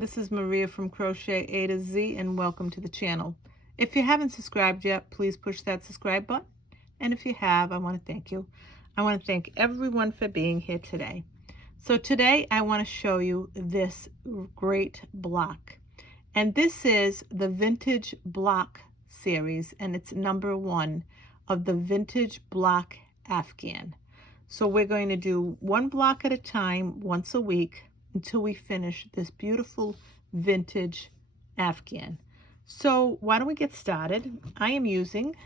This is Maria from Crochet A to Z, and welcome to the channel. If you haven't subscribed yet, please push that subscribe button. And if you have, I want to thank you. I want to thank everyone for being here today. So today I want to show you this great block. And this is the Vintage Block series, and it's number 1 of the Vintage Block Afghan. So we're going to do one block at a time, once a week, until we finish this beautiful vintage Afghan. So why don't we get started? I am using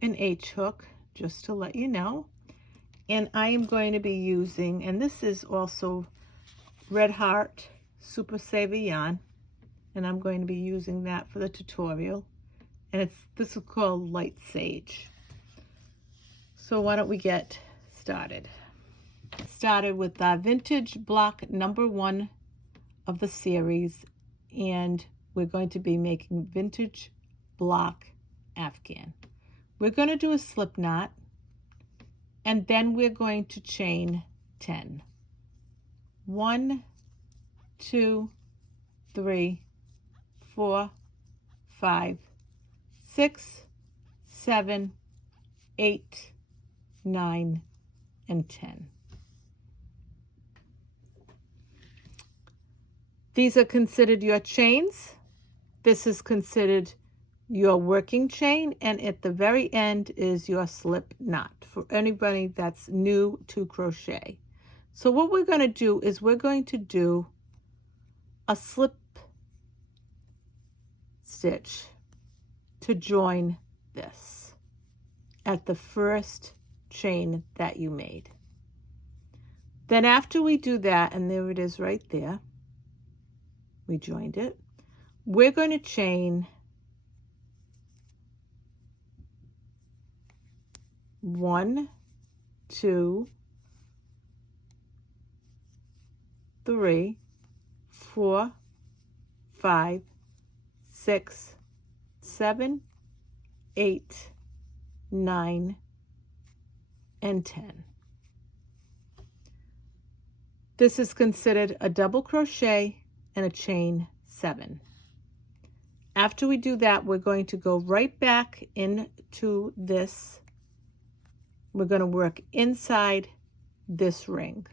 an H hook, just to let you know, and I am going to be using, and this is also Red Heart Super Saver yarn, and I'm going to be using that for the tutorial, and this is called Light Sage. So why don't we get started? Started with vintage block number 1 of the series, and we're going to be making vintage block Afghan. We're going to do a slip knot, and then we're going to chain 10. 1, 2, 3, 4, 5, 6, 7, 8, 9, and 10. These are considered your chains. This is considered your working chain, and at the very end is your slip knot for anybody that's new to crochet. So what we're going to do is we're going to do a slip stitch to join this at the first chain that you made. Then after we do that, and there it is right there, we joined it, we're going to chain 1, 2, 3, 4, 5, 6, 7, 8, 9, and 10. This is considered a double crochet and a chain 7. After we do that, we're going to go right back into this. We're going to work inside this ring.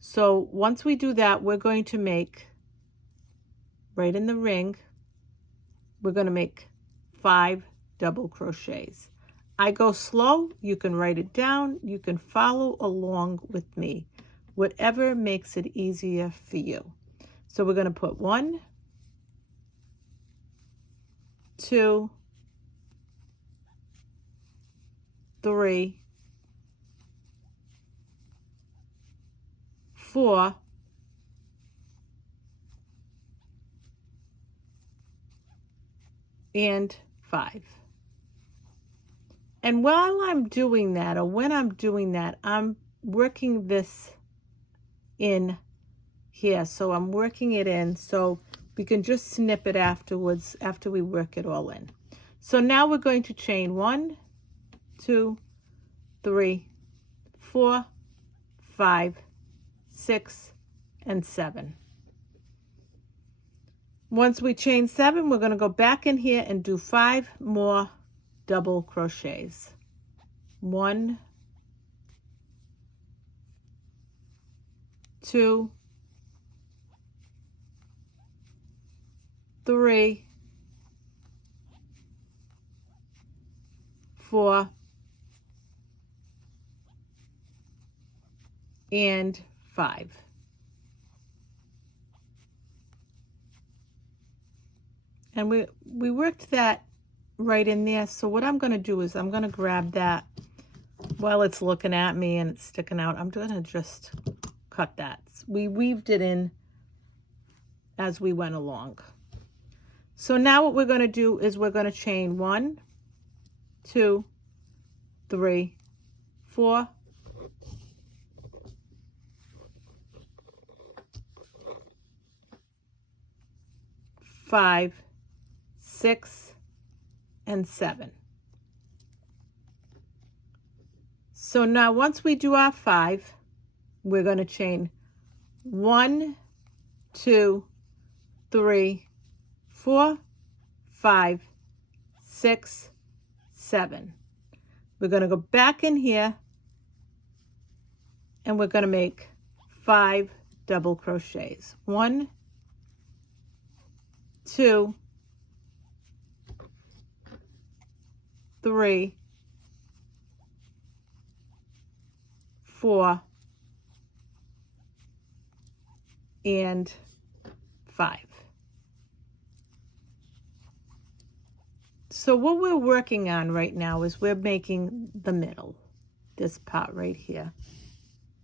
So once we do that, we're going to make, right in the ring, we're going to make 5 double crochets. I go slow. You can write it down. You can follow along with me, whatever makes it easier for you. So we're going to put 1, 2, 3, 4, and 5. And while I'm doing that, or when I'm doing that, I'm working this in here. So I'm working it in so we can just snip it afterwards after we work it all in. So now we're going to chain 1, 2, 3, 4, 5, 6, and 7. Once we chain 7, we're going to go back in here and do 5 more double crochets. 1, 2, 3, 4, and 5. And we worked that right in there. So what I'm going to do is I'm going to grab that while it's looking at me and it's sticking out. I'm going to just cut that. We weaved it in as we went along. So now what we're going to do is we're going to chain 1, 2, 3, 4, 5, 6, and 7. So now once we do our 5, we're going to chain 1, 2, 3, 4, 5, 6, 7. We're going to go back in here and we're going to make 5 double crochets. 1, 2, 3, 4, and 5. So what we're working on right now is we're making the middle, this part right here,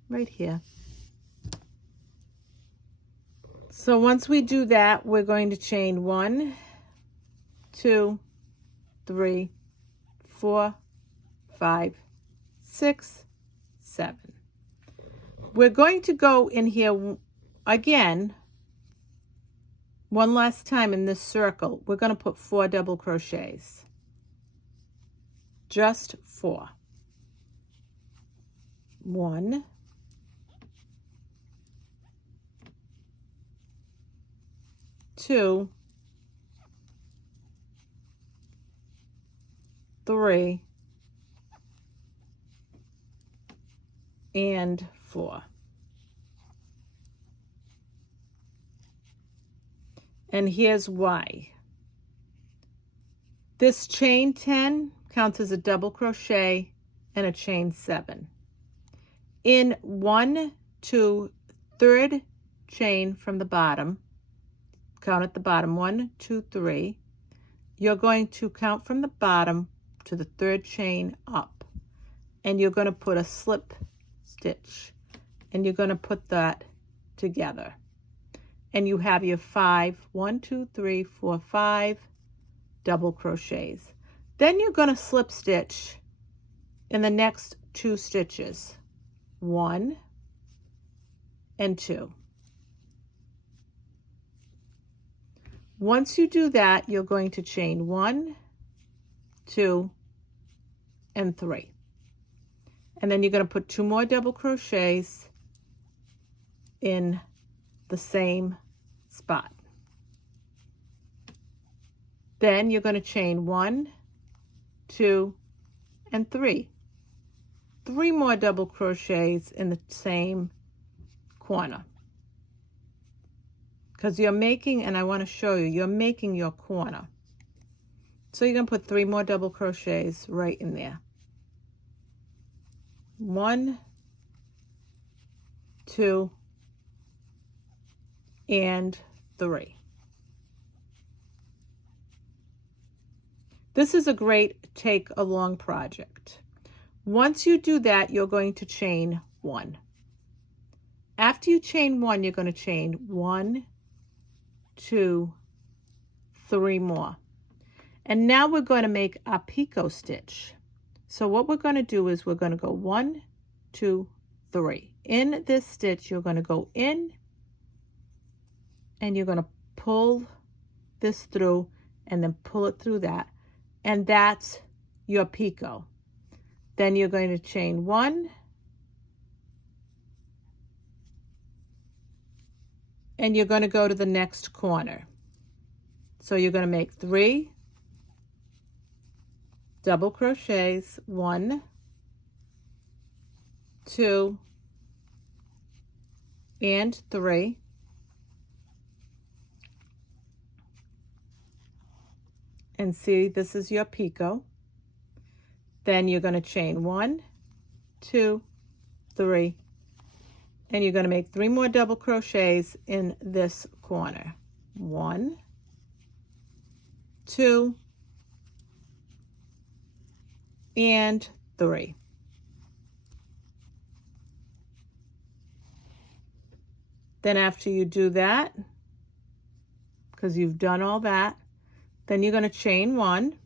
right here. So once we do that, we're going to chain 1, 2, 3, 4, 5, 6, 7. We're going to go in here again one last time in this circle. We're going to put 4 double crochets, just 4. 1, 2, 3, and 4. And here's why. This chain 10 counts as a double crochet and a chain 7. In 1, 2, third chain from the bottom, count at the bottom, 1, 2, 3. You're going to count from the bottom to the third chain up, and you're going to put a slip stitch, and you're going to put that together. And you have your 5, 1, 2, 3, 4, 5 double crochets. Then you're going to slip stitch in the next 2 stitches, 1 and 2. Once you do that, you're going to chain 1, 2, and 3. And then you're going to put 2 more double crochets in the same spot. Then you're going to chain 1, 2, and 3. 3 more double crochets in the same corner. Because you're making, and I want to show you, you're making your corner. So you're going to put 3 more double crochets right in there. 1, 2, and 3. This is a great take-along project. Once you do that, you're going to chain 1. After you chain 1, you're going to chain 1, 2, 3 more. And now we're going to make a picot stitch. So what we're going to do is we're going to go 1, 2, 3. In this stitch, you're going to go in and you're going to pull this through and then pull it through that. And that's your picot. Then you're going to chain 1 and you're going to go to the next corner. So you're going to make 3 double crochets, 1, 2, and 3. And see, this is your picot. Then you're going to chain 1, 2, 3, and you're going to make 3 more double crochets in this corner. 1, 2, and 3. Then after you do that, because you've done all that, then you're going to chain 1,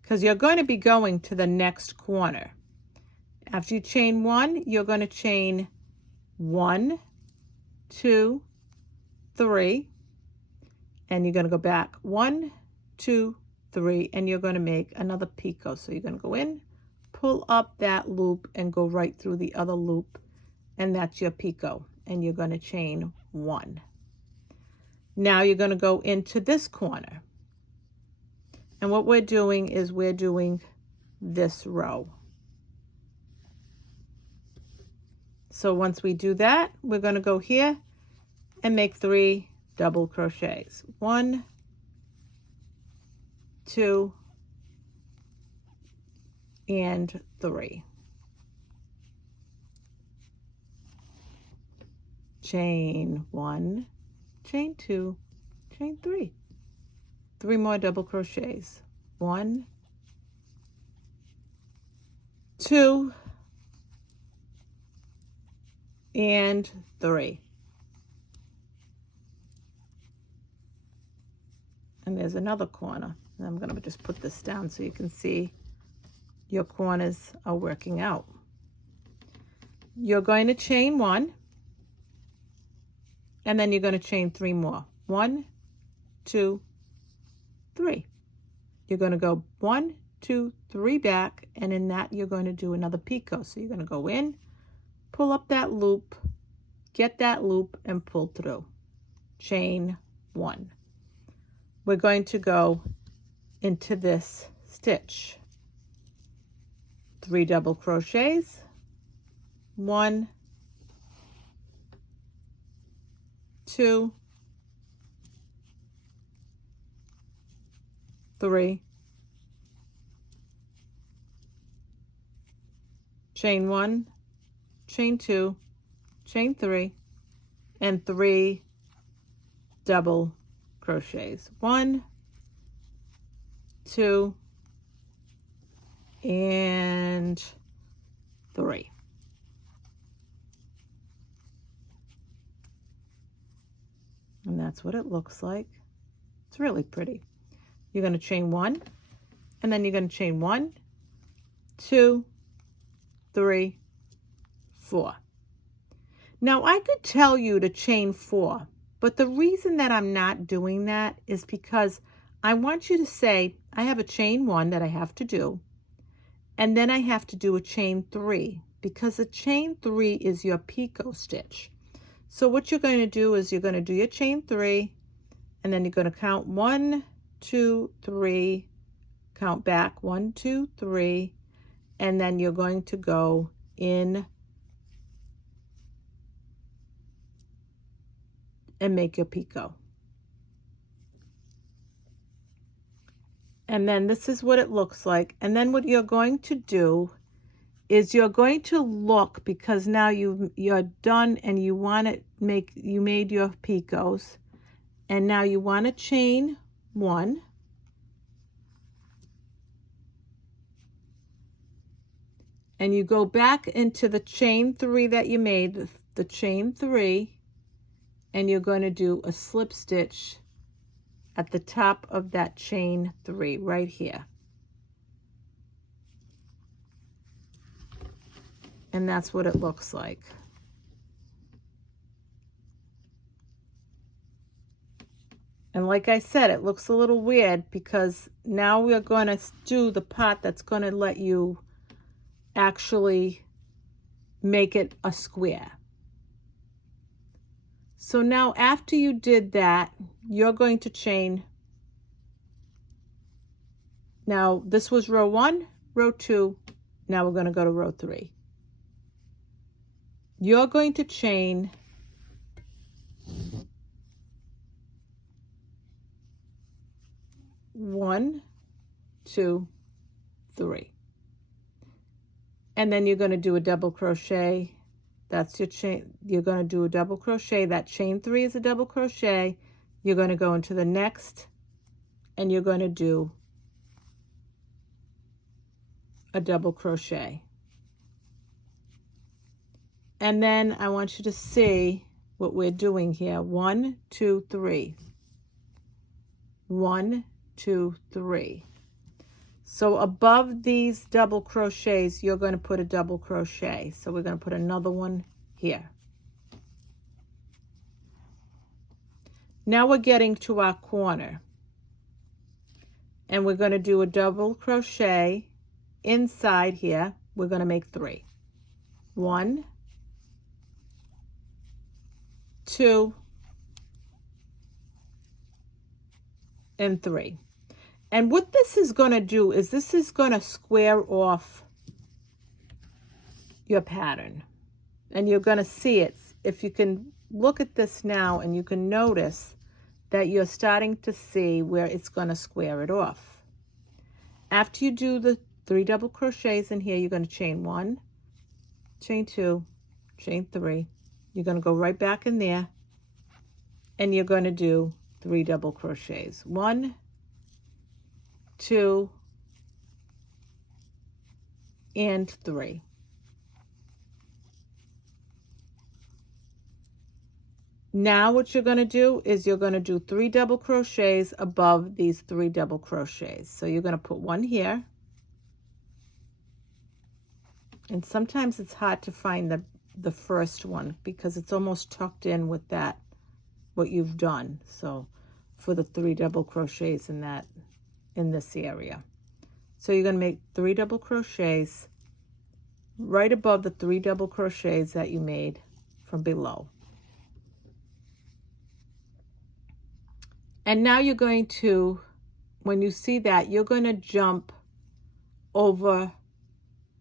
because you're going to be going to the next corner. After you chain 1, you're going to chain 1, 2, 3, and you're going to go back 1, 2, 3, and you're going to make another picot. So you're going to go in, pull up that loop, and go right through the other loop, and that's your picot. And you're going to chain 1. Now you're going to go into this corner. And what we're doing is we're doing this row. So once we do that, we're going to go here and make 3 double crochets. 1, 2, and 3. Chain 1, chain 2, chain 3. 3 more double crochets. 1, 2, and 3. And there's another corner. And I'm going to just put this down so you can see your corners are working out. You're going to chain 1, and then you're going to chain 3 more. 1, 2, 3. You're going to go 1, 2, 3 back, and in that you're going to do another picot. So you're going to go in, pull up that loop, get that loop, and pull through. Chain 1. We're going to go into this stitch. 3 double crochets. 1, 2, 3. Chain 1, chain 2, chain 3, and 3 double crochets. 1, 2, and 3. And that's what it looks like. It's really pretty. You're going to chain 1, and then you're going to chain 1, 2, 3, 4. Now I could tell you to chain 4, but the reason that I'm not doing that is because I want you to say, I have a chain 1 that I have to do, and then I have to do a chain 3, because a chain 3 is your picot stitch. So what you're going to do is you're going to do your chain 3, and then you're going to count 1, 2, 3, count back 1, 2, 3, and then you're going to go in and make your picot. And then this is what it looks like. And then what you're going to do is you're going to look, because now you're done and you want to you made your picots, and now you want to chain 1, and you go back into the chain 3 that you made, the chain 3, and you're going to do a slip stitch at the top of that chain 3 right here. And that's what it looks like. And like I said, it looks a little weird because now we're going to do the part that's going to let you actually make it a square. So now after you did that, you're going to chain. Now this was row 1, row 2. Now we're going to go to row 3. You're going to chain 1, 2, 3. And then you're going to do a double crochet. That's your chain. You're going to do a double crochet. That chain 3 is a double crochet. You're going to go into the next, and you're going to do a double crochet. And then I want you to see what we're doing here. 1, 2, 3. 1, 2, 3. So above these double crochets, you're going to put a double crochet. So we're going to put another one here. Now we're getting to our corner. And we're going to do a double crochet inside here. We're going to make 3. 1, 2, and 3. And what this is going to do is this is going to square off your pattern. And you're going to see it. If you can look at this now, and you can notice that you're starting to see where it's going to square it off. After you do the 3 double crochets in here, you're going to chain 1, chain 2, chain 3. You're going to go right back in there, and you're going to do 3 double crochets. 1, 2, and 3. Now what you're going to do is you're going to do 3 double crochets above these 3 double crochets. So you're going to put 1 here. And sometimes it's hard to find the first one because it's almost tucked in with that, what you've done. So for the 3 double crochets in this area. So you're going to make 3 double crochets right above the 3 double crochets that you made from below. And now you're going to, when you see that, you're going to jump over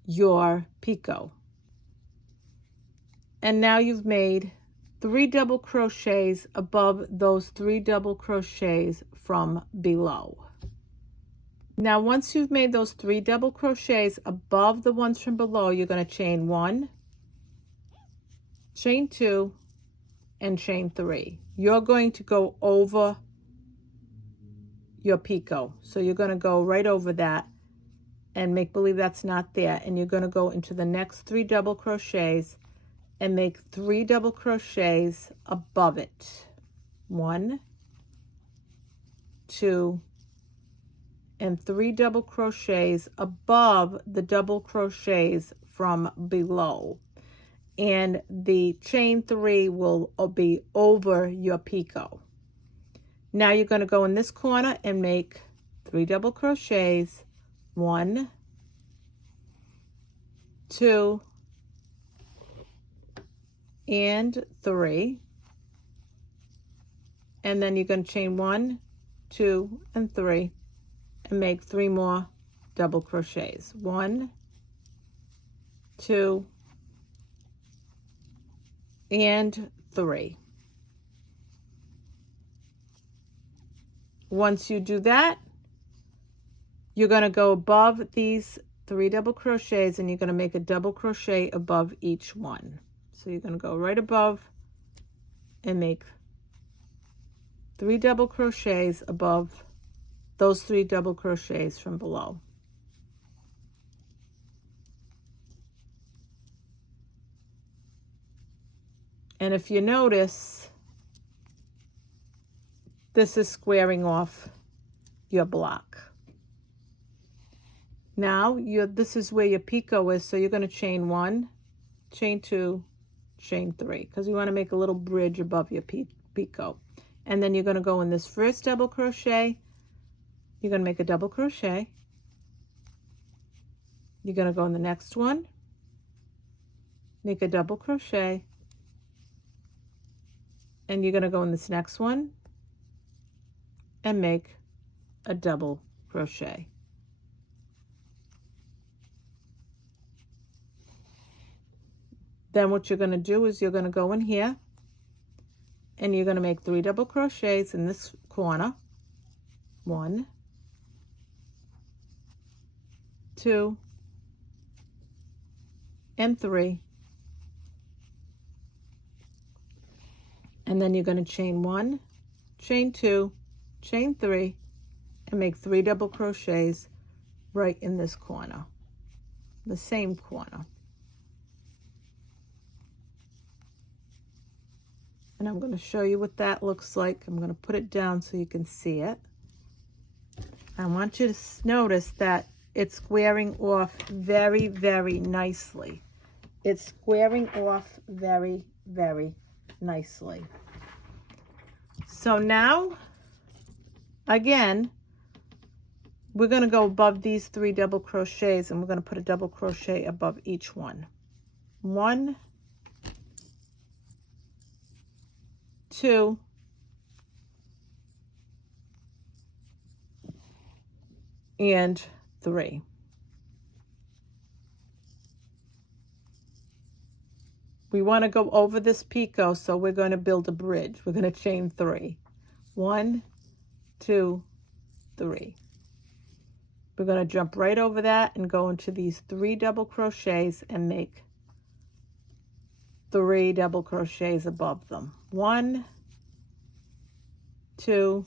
your picot. And now you've made 3 double crochets above those 3 double crochets from below. Now once you've made those 3 double crochets above the ones from below, you're going to chain 1, chain 2, and chain 3. You're going to go over your picot. So you're going to go right over that and make believe that's not there, and you're going to go into the next 3 double crochets and make 3 double crochets above it. 1, 2, and 3 double crochets above the double crochets from below, and the chain 3 will be over your picot. Now you're going to go in this corner and make 3 double crochets. 1, 2, and 3. And then you're going to chain 1, 2, and 3 and make 3 more double crochets. 1, 2, and 3. Once you do that, you're going to go above these 3 double crochets, and you're going to make a double crochet above each one. So you're going to go right above and make 3 double crochets above those 3 double crochets from below. And if you notice, this is squaring off your block. Now this is where your picot is, so you're going to chain 1, chain 2, chain 3, because you want to make a little bridge above your picot. And then you're going to go in this first double crochet, you're going to make a double crochet, you're going to go in the next one, make a double crochet, and you're going to go in this next one and make a double crochet. Then what you're going to do is you're going to go in here and you're going to make 3 double crochets in this corner. 1, 2, and 3. And then you're going to chain 1, chain 2, chain 3, and make 3 double crochets right in this corner, the same corner. And I'm going to show you what that looks like. I'm going to put it down so you can see it. I want you to notice that it's squaring off very, very nicely. It's squaring off very, very nicely. So now, again, we're going to go above these 3 double crochets, and we're going to put a double crochet above each one. 1, 2, and 3. We want to go over this picot, so we're going to build a bridge. We're going to chain 3. 1, 2, 3. We're going to jump right over that and go into these 3 double crochets and make 3 double crochets above them. 1, 2,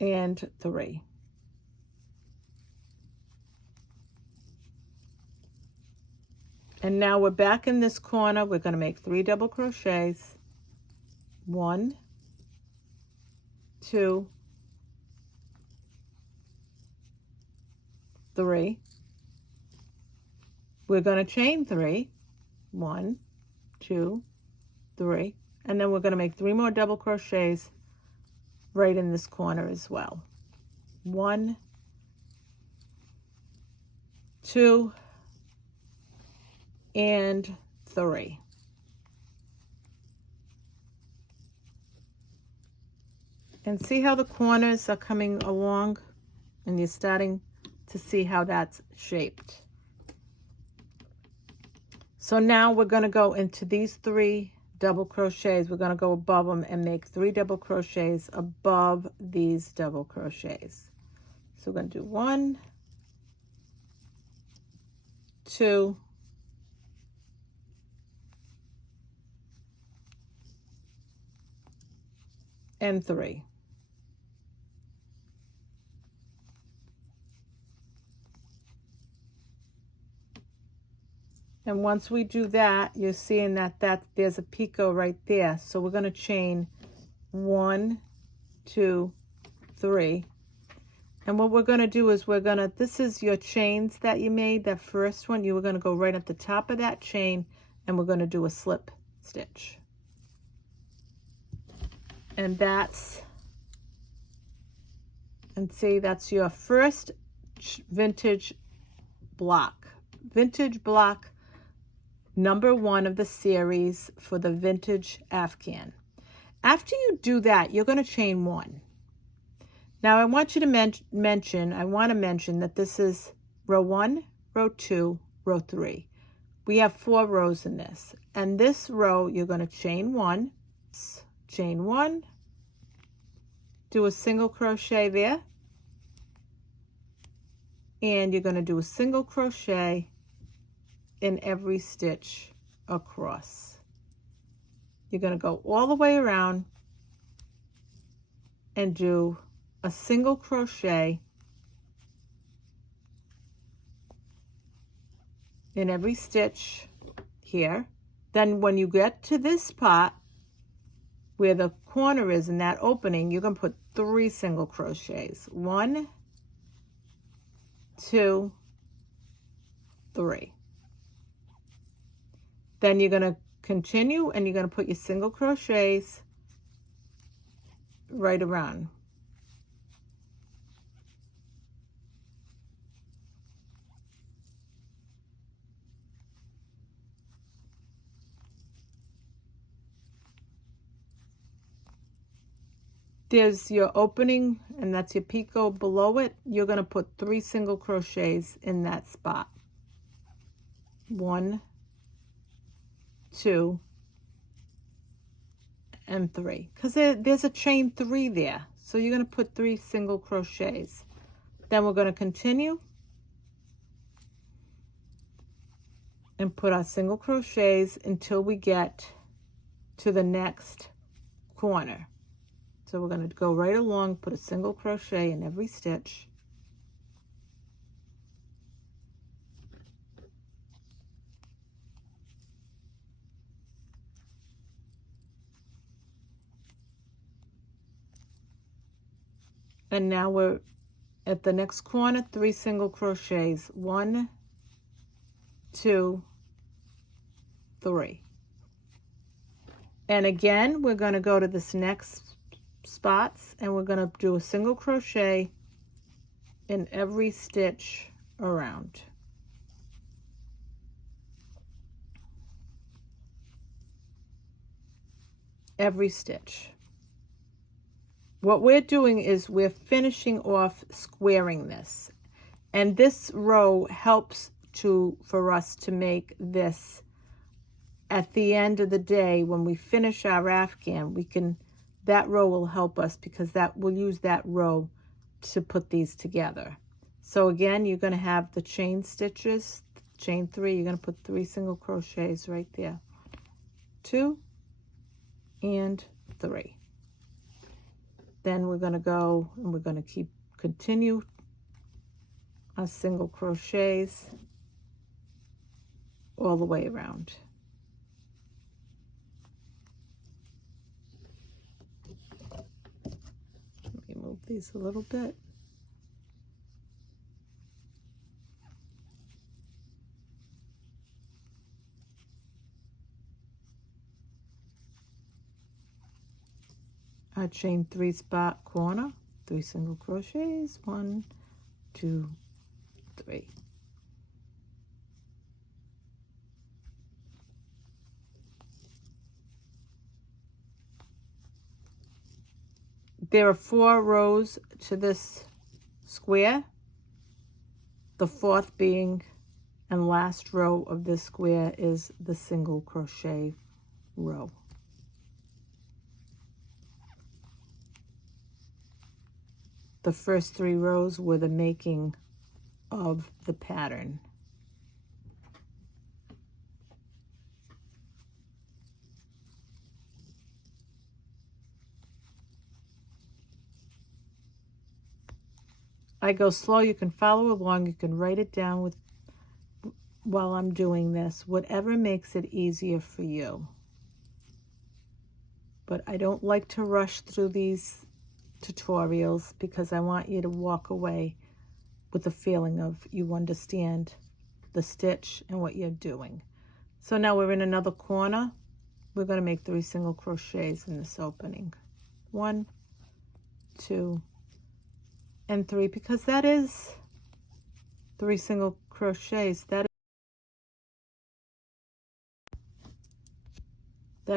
and 3. And now we're back in this corner. We're going to make 3 double crochets. 1, 2, 3. We're going to chain 3. 1, 2, 3. And then we're going to make 3 more double crochets right in this corner as well. 1, 2, and 3. And see how the corners are coming along, and you're starting to see how that's shaped. So now we're going to go into these 3 double crochets. We're going to go above them and make 3 double crochets above these double crochets. So we're going to do 1, 2, and 3. And once we do that, you're seeing that there's a picot right there. So we're going to chain 1, 2, 3. And what we're going to do is this is your chains that you made, that first one. You were going to go right at the top of that chain, and we're going to do a slip stitch. And see, that's your first vintage block. Vintage block number 1 of the series for the vintage Afghan. After you do that, you're going to chain 1. Now I want you to mention that this is row 1, row 2, row 3. We have 4 rows in this. And this row, you're going to chain 1, do a single crochet there, and you're going to do a single crochet in every stitch across. You're going to go all the way around and do a single crochet in every stitch here. Then when you get to this spot where the corner is in that opening, you're going to put 3 single crochets. 1, 2, 3. Then you're going to continue, and you're going to put your single crochets right around. There's your opening, and that's your picot below it. You're going to put 3 single crochets in that spot. 1, 2, and 3, because there's a chain 3 there, so you're going to put 3 single crochets. Then we're going to continue and put our single crochets until we get to the next corner. So we're going to go right along, put a single crochet in every stitch. And now we're at the next corner, 3 single crochets. 1, 2, 3. And again, we're going to go to this next spots, and we're going to do a single crochet in every stitch around. Every stitch. what we're doing is we're finishing off squaring this. And this row helps for us to make this, at the end of the day, when we finish our Afghan, that row will help us, because we'll use that row to put these together. So again, you're going to have the chain stitches, chain 3, you're going to put 3 single crochets right there. 2 and 3. Then we're going to go and we're going to continue our single crochets all the way around. Let me move these a little bit. Our chain 3 spot corner, 3 single crochets, 1, 2, 3. There are 4 rows to this square, the 4th being and last row of this square is the single crochet row. The first 3 rows were the making of the pattern. I go slow. You can follow along. You can write it down while I'm doing this, whatever makes it easier for you. But I don't like to rush through these tutorials, because I want you to walk away with the feeling of you understand the stitch and what you're doing. So now we're in another corner. We're going to make 3 single crochets in this opening. 1, 2, and 3, because that is 3 single crochets. That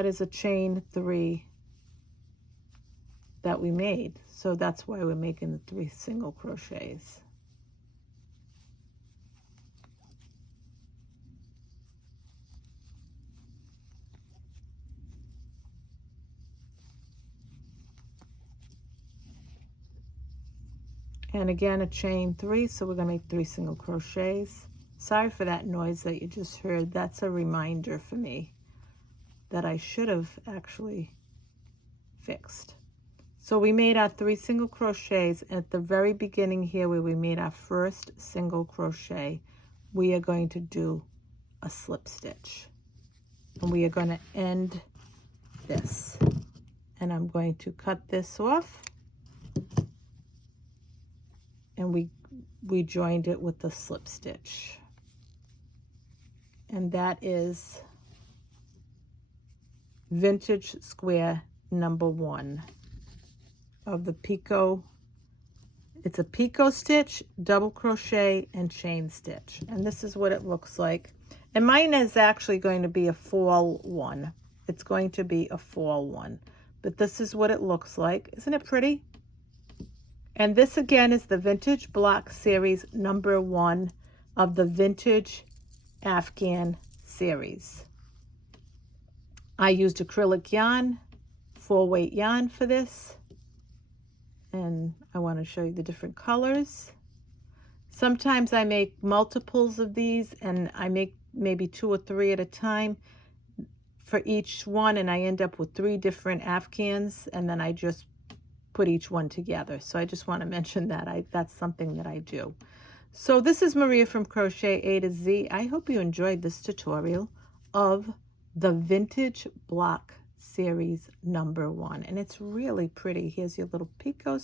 is a chain 3 that we made. So that's why we're making the 3 single crochets. And again, a chain 3, so we're going to make 3 single crochets. Sorry for that noise that you just heard. That's a reminder for me that I should have actually fixed. So we made our 3 single crochets at the very beginning here, where we made our first single crochet. We are going to do a slip stitch, and we are going to end this, and I'm going to cut this off, and we joined it with the slip stitch, and that is vintage square number 1 of the picot. It's a picot stitch, double crochet, and chain stitch, and this is what it looks like. And mine is actually going to be a fall one. It's going to be a fall one, but this is what it looks like. Isn't it pretty? And this again is the Vintage Block Series number 1 of the Vintage Afghan series. I used acrylic yarn, 4-weight yarn for this. And I want to show you the different colors. Sometimes I make multiples of these, and I make maybe 2 or 3 at a time for each one, and I end up with 3 different Afghans, and then I just put each one together. So I just want to mention that that's something that I do. So this is Maria from Crochet A to Z. I hope you enjoyed this tutorial of the Vintage Block Series number 1, and it's really pretty. Here's your little picot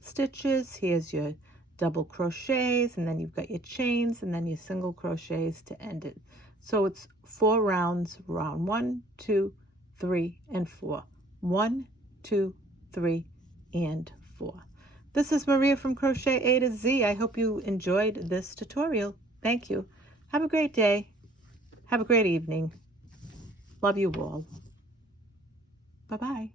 stitches, here's your double crochets, and then you've got your chains, and then your single crochets to end it. So it's 4 rounds, round 1, 2, 3, and 4. 1, 2, 3, and 4. This is Maria from Crochet A to Z. I hope you enjoyed this tutorial. Thank you. Have a great day. Have a great evening. Love you all. Bye-bye.